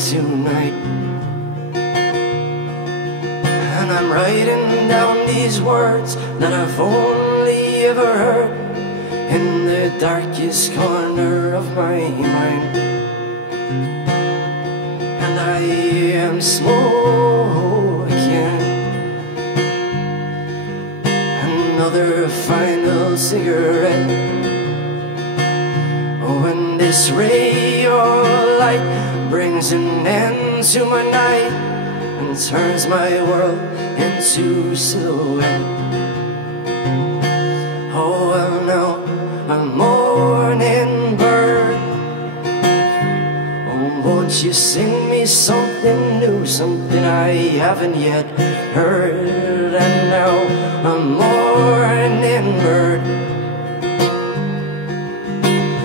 tonight. And I'm writing down these words that I've only ever heard in the darkest corner of my mind. And I am smoking another final cigarette. When this ray of light brings an end to my night and turns my world into silhouette. Oh, well, now a morning bird, oh, won't you sing me something new, something I haven't yet heard? And now a morning bird,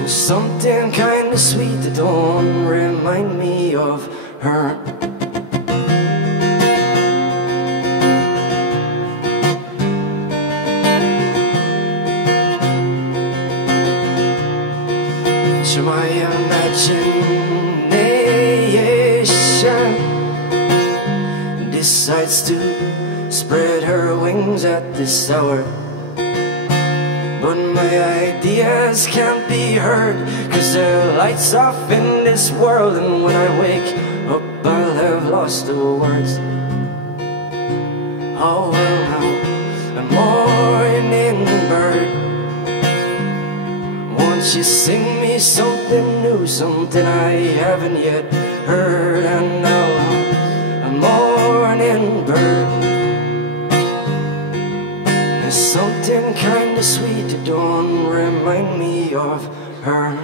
something kinda sweet that don't remind me of her. So my imagination decides to spread her wings at this hour. But my ideas can't be heard, 'cause there are lights off in this world. And when I wake up I'll have lost the words. Oh, well, now a morning bird, won't you sing me something new, something I haven't yet heard? And now a morning bird, something kinda sweet that don't remind me of her.